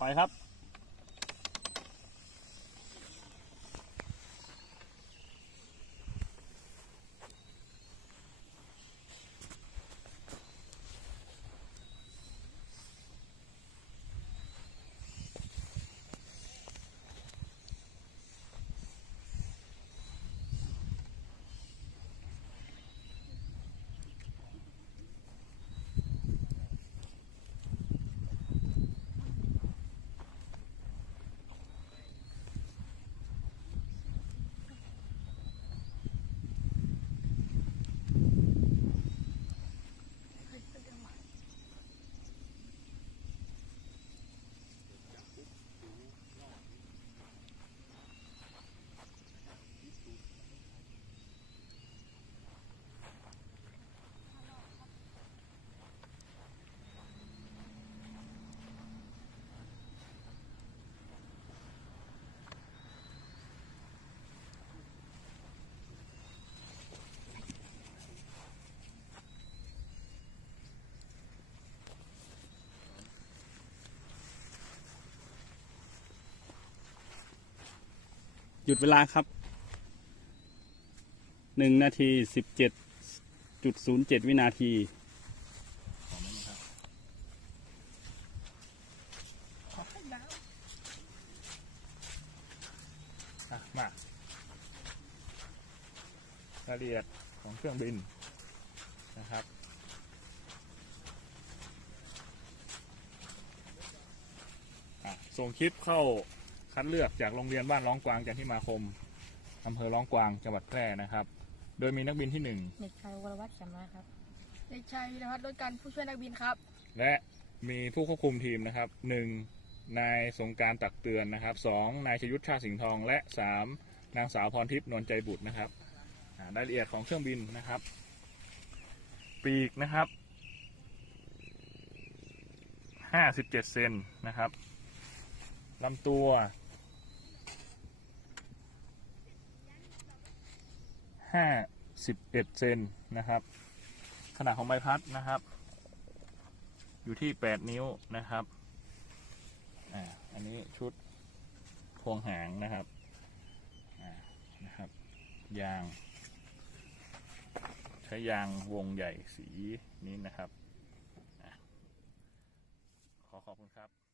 ไปครับ ยุดเวลาครับหนึ่งนาทีสิบเจ็ดจุดศูนย์เจ็ดวินาทีอะมารายละเอียดของเครื่องบินนะครับ ส่งคลิปเข้า คัดเลือกจากโรงเรียนบ้านร้องกวางจันทิมาคมอำเภอร้องกวางจังหวัดแพร่นะครับ โดยมีนักบินที่หนึ่งเด็กชายวรวัตรแสมนาครับเด็กชายวิรพัฒน์รถการผู้ช่วยนักบินครับ และมีผู้ควบคุมทีมนะครับหนึ่งนายสงกรารตักเตือนนะครับสองนายชยุทธชาติสิงห์ทอง และสามนางสาวพรทิพย์นวลใจบุตรนะครับอ่ารายละเอียดของเครื่องบินนะครับ ปีกนะครับห้าสิบเจ็ดเซนนะครับลำตัว 51เซนนะครับ ขนาดของใบพัดนะครับ อยู่ที่ 8 นิ้วนะครับอันนี้ชุดพวงหางนะครับนะครับ ยาง ใช้ยางวงใหญ่สีนี้นะครับ ขอขอบคุณครับ